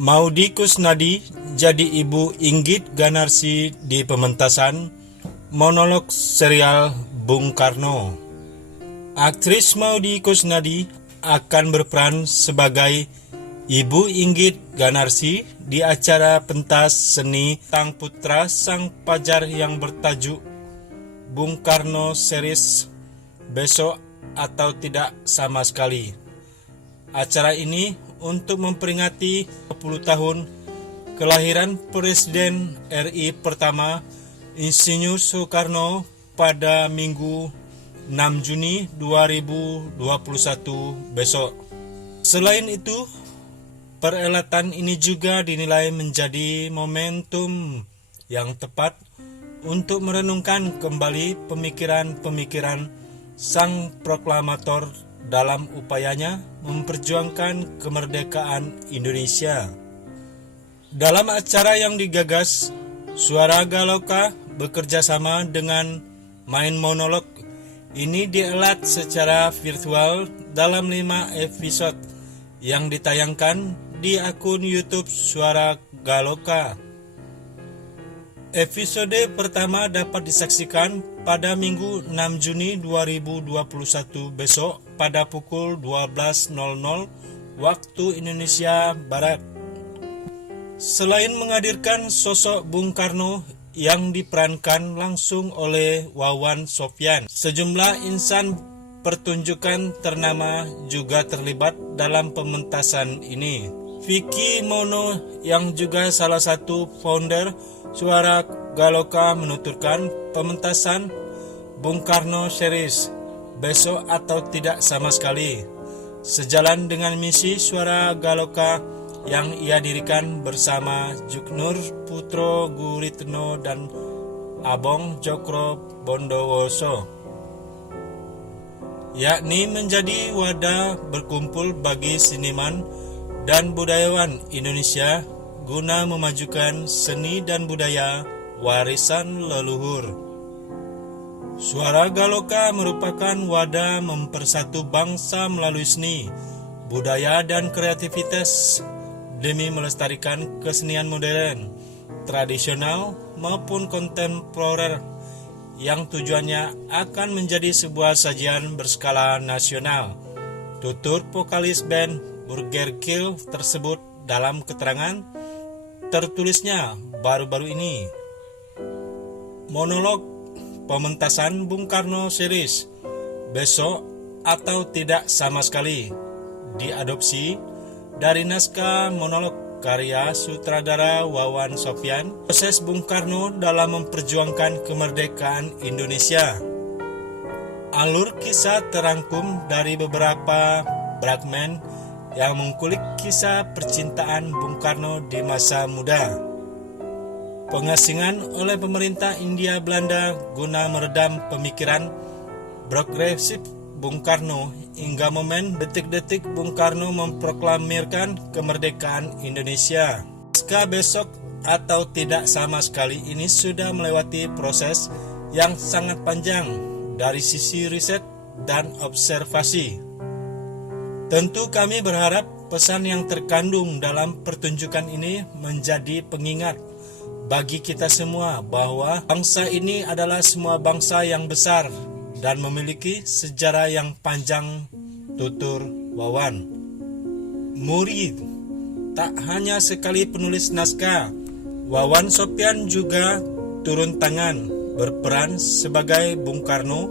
Maudy Koesnaedi jadi ibu Inggit Ganarsi di pementasan monolog serial Bung Karno. Aktris Maudy Koesnaedi akan berperan sebagai Ibu Inggit Ganarsi di acara pentas seni Sang Putra Sang Fajar yang bertajuk Bung Karno Series Besok atau Tidak Sama Sekali. Acara ini untuk memperingati 10 tahun kelahiran Presiden RI pertama Insinyur Soekarno pada Minggu 6 Juni 2021 besok. Selain itu, perhelatan ini juga dinilai menjadi momentum yang tepat untuk merenungkan kembali pemikiran-pemikiran sang proklamator dalam upayanya memperjuangkan kemerdekaan Indonesia. Dalam acara yang digagas, Suara Galoka bekerja sama dengan Main Monolog ini dielat secara virtual dalam 5 episode yang ditayangkan di akun YouTube Suara Galoka. Episode pertama dapat disaksikan pada Minggu 6 Juni 2021 besok pada pukul 12.00 waktu Indonesia Barat. Selain menghadirkan sosok Bung Karno yang diperankan langsung oleh Wawan Sofyan, sejumlah insan pertunjukan ternama juga terlibat dalam pementasan ini. Vicky Mono yang juga salah satu founder Suara Galoka menuturkan pementasan Bung Karno Series Besok atau Tidak Sama Sekali sejalan dengan misi Suara Galoka yang ia dirikan bersama Juknur Putro Guritno dan Abong Jokro Bondowoso, yakni menjadi wadah berkumpul bagi seniman dan budayawan Indonesia guna memajukan seni dan budaya warisan leluhur. Suara Galoka merupakan wadah mempersatu bangsa melalui seni, budaya dan kreativitas demi melestarikan kesenian modern, tradisional maupun kontemporer yang tujuannya akan menjadi sebuah sajian berskala nasional. Tutur vokalis band Burger Kill tersebut dalam keterangan tertulisnya baru-baru ini. Monolog pementasan Bung Karno Series Besok atau Tidak Sama Sekali diadopsi dari naskah monolog karya sutradara Wawan Sofyan, proses Bung Karno dalam memperjuangkan kemerdekaan Indonesia. Alur kisah terangkum dari beberapa fragmen yang mengkulik kisah percintaan Bung Karno di masa muda. Pengasingan oleh pemerintah Hindia Belanda guna meredam pemikiran progresif Bung Karno hingga momen detik-detik Bung Karno memproklamirkan kemerdekaan Indonesia. Naskah Besok atau Tidak Sama Sekali ini sudah melewati proses yang sangat panjang dari sisi riset dan observasi. Tentu kami berharap pesan yang terkandung dalam pertunjukan ini menjadi pengingat bagi kita semua bahwa bangsa ini adalah semua bangsa yang besar dan memiliki sejarah yang panjang, tutur Wawan. Murid tak hanya sekali penulis naskah, Wawan Sofyan juga turun tangan berperan sebagai Bung Karno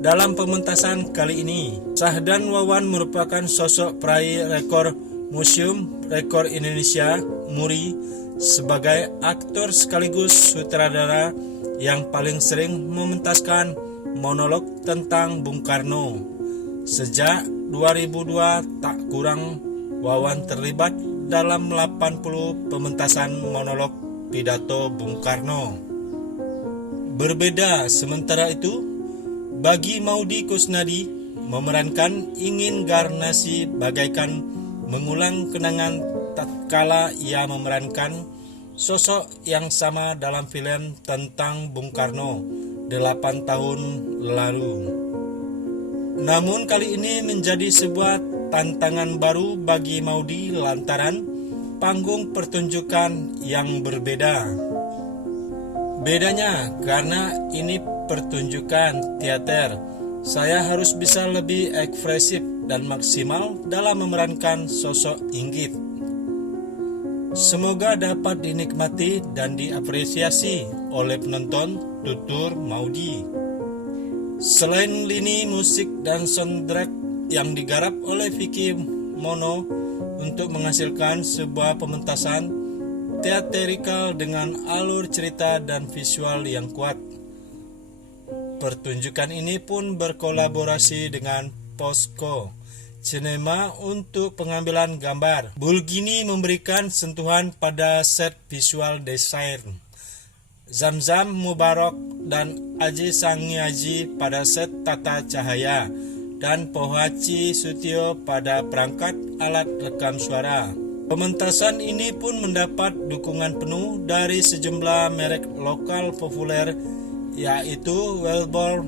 dalam pementasan kali ini. Sahdan Wawan merupakan sosok peraih rekor Museum Rekor Indonesia MURI sebagai aktor sekaligus sutradara yang paling sering mementaskan monolog tentang Bung Karno. Sejak 2002 tak kurang Wawan terlibat dalam 80 pementasan monolog pidato Bung Karno. Berbeda sementara itu, bagi Maudy Koesnaedi, memerankan Ingin Garnasi bagaikan mengulang kenangan tatkala ia memerankan sosok yang sama dalam film tentang Bung Karno 8 tahun lalu. Namun kali ini menjadi sebuah tantangan baru bagi Maudy lantaran panggung pertunjukan yang berbeda. Bedanya karena ini pertunjukan teater, saya harus bisa lebih ekspresif dan maksimal dalam memerankan sosok Inggit. Semoga dapat dinikmati dan diapresiasi oleh penonton tutur Maudi. Selain lini musik dan soundtrack yang digarap oleh Vicky Mono untuk menghasilkan sebuah pementasan teatrikal dengan alur cerita dan visual yang kuat. Pertunjukan ini pun berkolaborasi dengan Posko Cinema untuk pengambilan gambar. Bulgini memberikan sentuhan pada set visual design. Zamzam Mubarak dan Aji Sangyaji pada set tata cahaya, dan Pohaci Sutio pada perangkat alat rekam suara. Pementasan ini pun mendapat dukungan penuh dari sejumlah merek lokal populer, yaitu Wellbore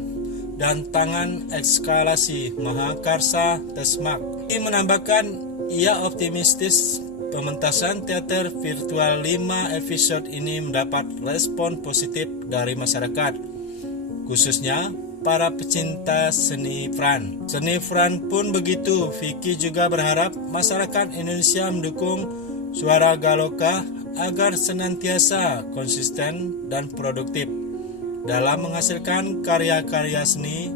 dan Tangan Ekskalasi Mahakarsa Tesmak. Ini menambahkan ia optimistis pementasan teater virtual 5 episode ini mendapat respon positif dari masyarakat, khususnya para pecinta seni peran. Seni peran pun begitu. Vicky juga berharap masyarakat Indonesia mendukung Suara Galoka agar senantiasa konsisten dan produktif dalam menghasilkan karya-karya seni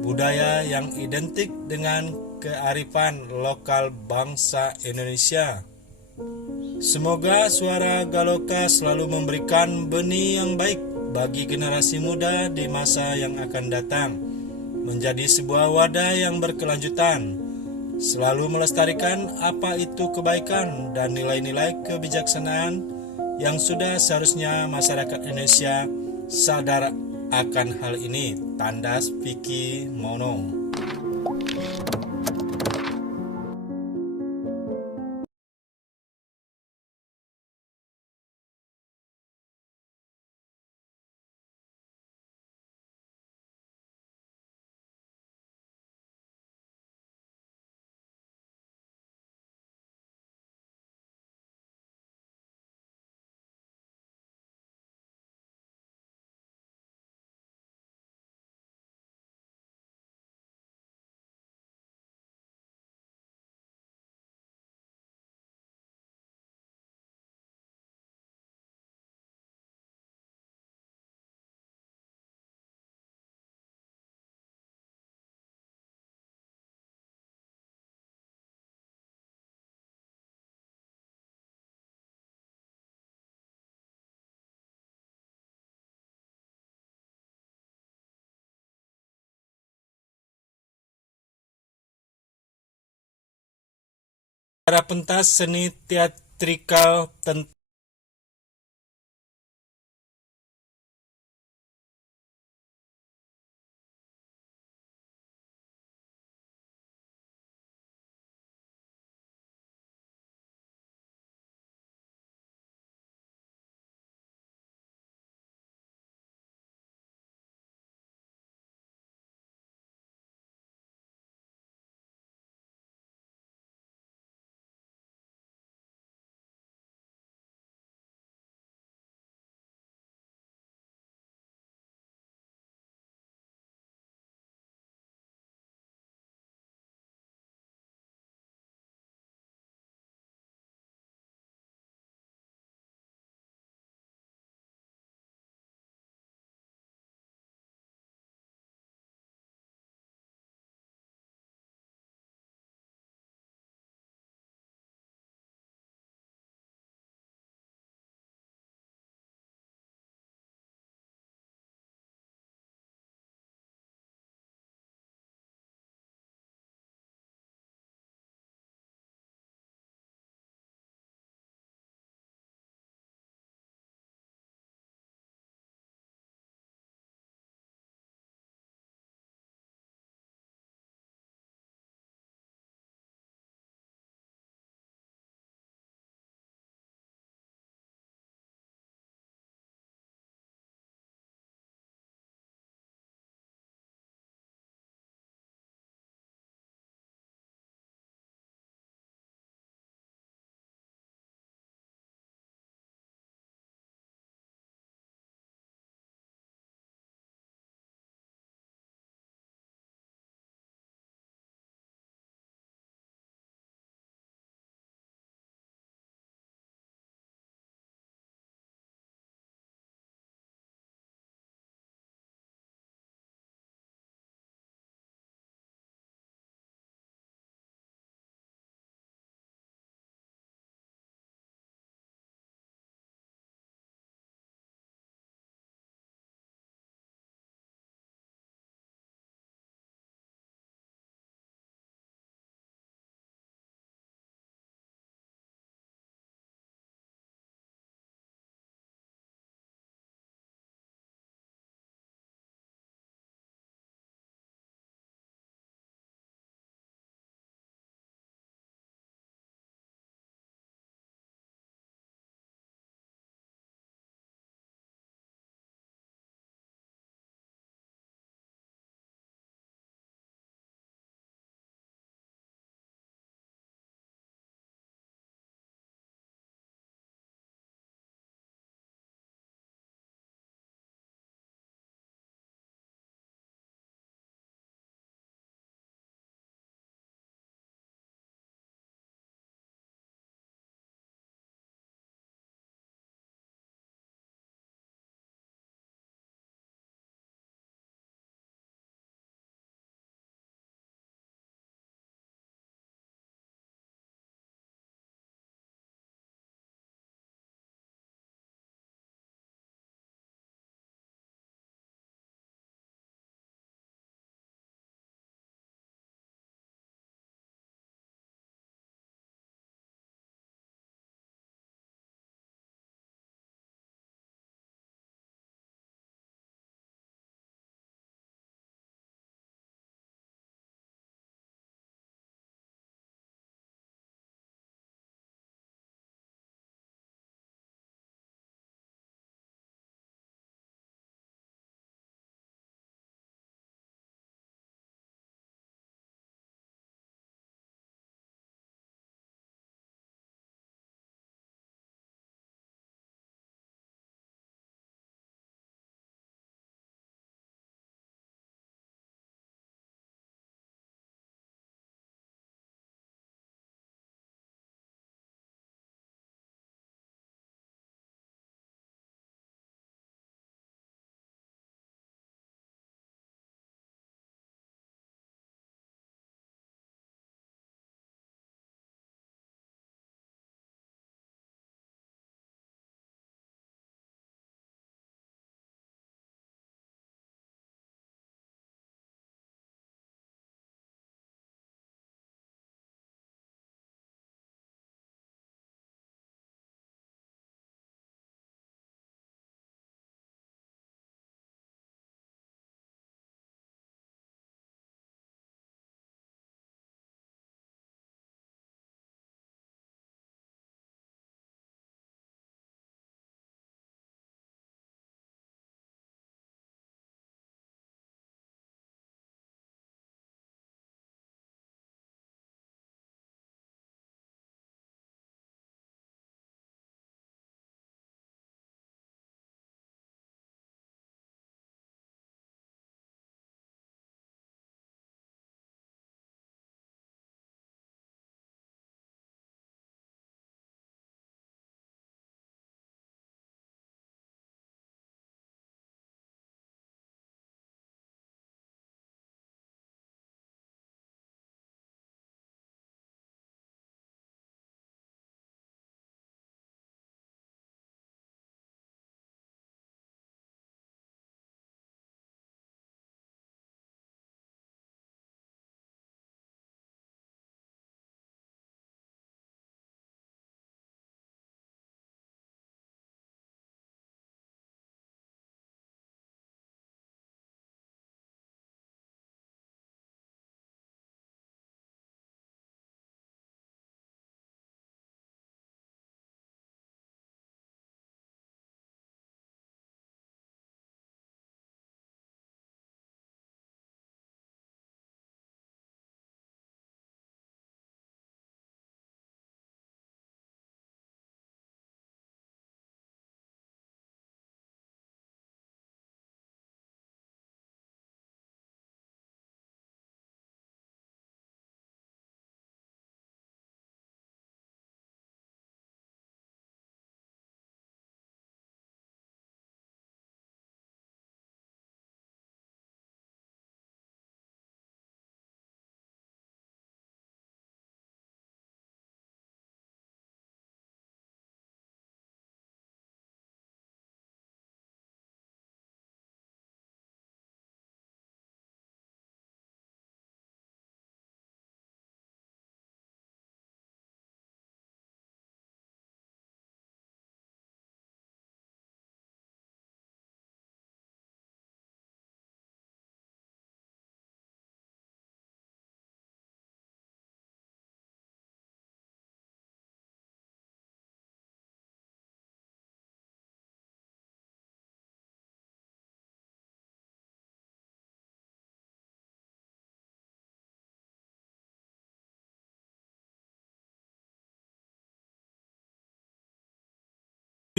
budaya yang identik dengan kearifan lokal bangsa Indonesia. Semoga Suara Galoka selalu memberikan benih yang baik bagi generasi muda di masa yang akan datang, menjadi sebuah wadah yang berkelanjutan, selalu melestarikan apa itu kebaikan dan nilai-nilai kebijaksanaan yang sudah seharusnya masyarakat Indonesia sadar akan hal ini. Tandas Vicky Mono. Para pentas seni teatrikal tentang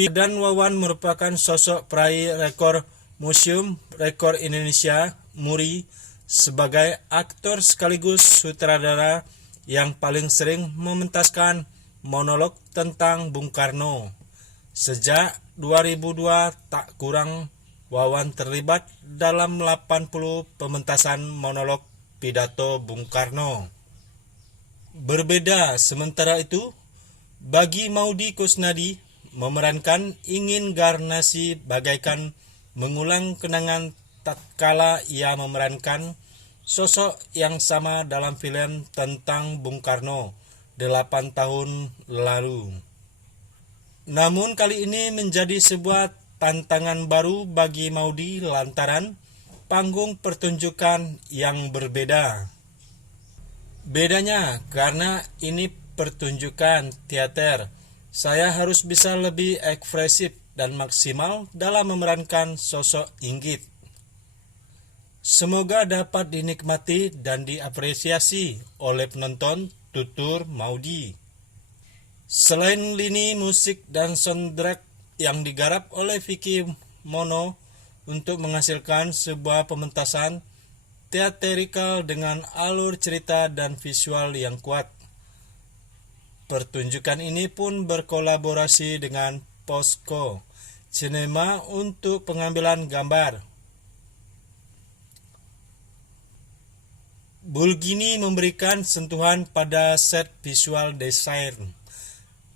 Dan Wawan merupakan sosok peraih rekor Museum Rekor Indonesia MURI sebagai aktor sekaligus sutradara yang paling sering mementaskan monolog tentang Bung Karno. Sejak 2002 tak kurang Wawan terlibat dalam 80 pementasan monolog pidato Bung Karno. Berbeda sementara itu, bagi Maudy Koesnaedi, memerankan Ingin Garnasi bagaikan mengulang kenangan tatkala ia memerankan sosok yang sama dalam film tentang Bung Karno 8 tahun lalu. Namun kali ini menjadi sebuah tantangan baru bagi Maudy lantaran panggung pertunjukan yang berbeda. Bedanya karena ini pertunjukan teater, saya harus bisa lebih ekspresif dan maksimal dalam memerankan sosok Inggit. Semoga dapat dinikmati dan diapresiasi oleh penonton, tutur Maudy. Selain lini musik dan soundtrack yang digarap oleh Vicky Mono untuk menghasilkan sebuah pementasan teatrikal dengan alur cerita dan visual yang kuat, pertunjukan ini pun berkolaborasi dengan Posko Cinema untuk pengambilan gambar. Bulgini memberikan sentuhan pada set visual design.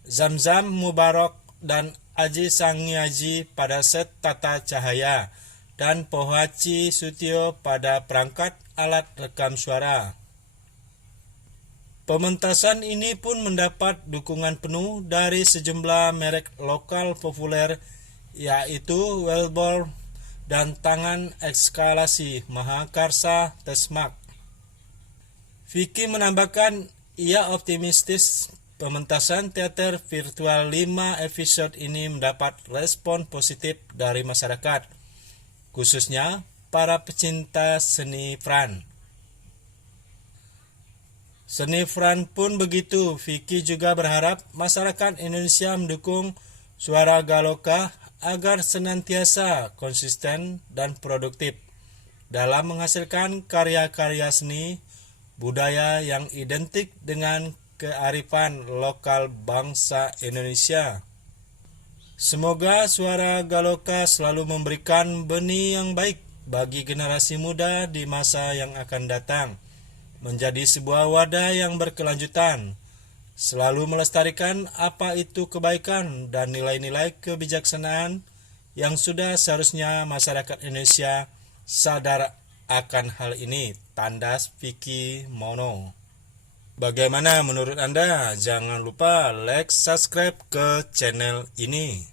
Zamzam Mubarak dan Aji Sangiaji pada set tata cahaya dan Pohaci Sutio pada perangkat alat rekam suara. Pementasan ini pun mendapat dukungan penuh dari sejumlah merek lokal populer yaitu Wellbore dan Tangan Ekskalasi Mahakarsa Tesmak. Vicky menambahkan ia optimistis pementasan teater virtual 5 episode ini mendapat respon positif dari masyarakat, khususnya para pecinta seni peran. Seni peran pun begitu. Vicky juga berharap masyarakat Indonesia mendukung Suara Galoka agar senantiasa konsisten dan produktif dalam menghasilkan karya-karya seni budaya yang identik dengan kearifan lokal bangsa Indonesia. Semoga Suara Galoka selalu memberikan benih yang baik bagi generasi muda di masa yang akan datang, menjadi sebuah wadah yang berkelanjutan, selalu melestarikan apa itu kebaikan dan nilai-nilai kebijaksanaan yang sudah seharusnya masyarakat Indonesia sadar akan hal ini. Tandas Vicky Mono. Bagaimana menurut Anda? Jangan lupa like, subscribe ke channel ini.